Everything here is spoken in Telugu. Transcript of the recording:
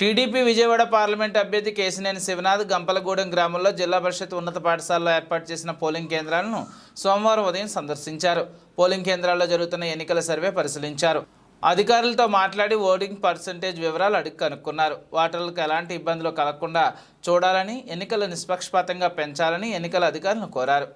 టీడీపీ విజయవాడ పార్లమెంట్ అభ్యర్థి కేశినేని శివనాథ్ గంపలగూడెం గ్రామంలో జిల్లా పరిషత్ ఉన్నత పాఠశాలలో ఏర్పాటు చేసిన పోలింగ్ కేంద్రాలను సోమవారం ఉదయం సందర్శించారు. పోలింగ్ కేంద్రాల్లో జరుగుతున్న ఎన్నికల సర్వే పరిశీలించారు. అధికారులతో మాట్లాడి ఓటింగ్ పర్సెంటేజ్ వివరాలు అడిగి కనుక్కున్నారు. ఓటర్లకు ఎలాంటి ఇబ్బందులు కలగకుండా చూడాలని, ఎన్నికలు నిష్పక్షపాతంగా పెంచాలని ఎన్నికల అధికారులను కోరారు.